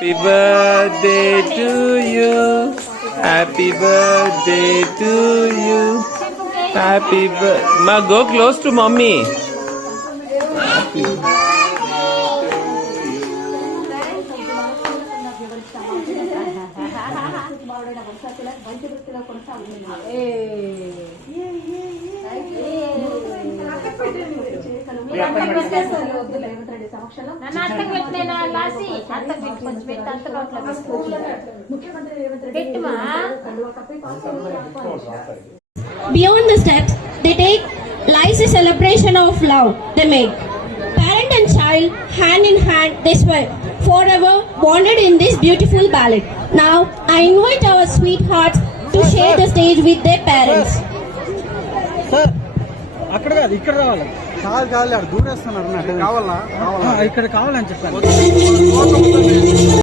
Happy birthday to you. Happy birthday to you. Happy birthday. Ma, go close to mommy. Happy Beyond the steps, they take lies a celebration of love they make. Parent and child, hand in hand, they swear, forever bonded in this beautiful ballad. Now, I invite our sweethearts to share the stage with their parents. Sir అక్కడ కాదు ఇక్కడ రావాలి కావాలి దూరేస్తున్నారు ఇక్కడ కావాలని చెప్పాను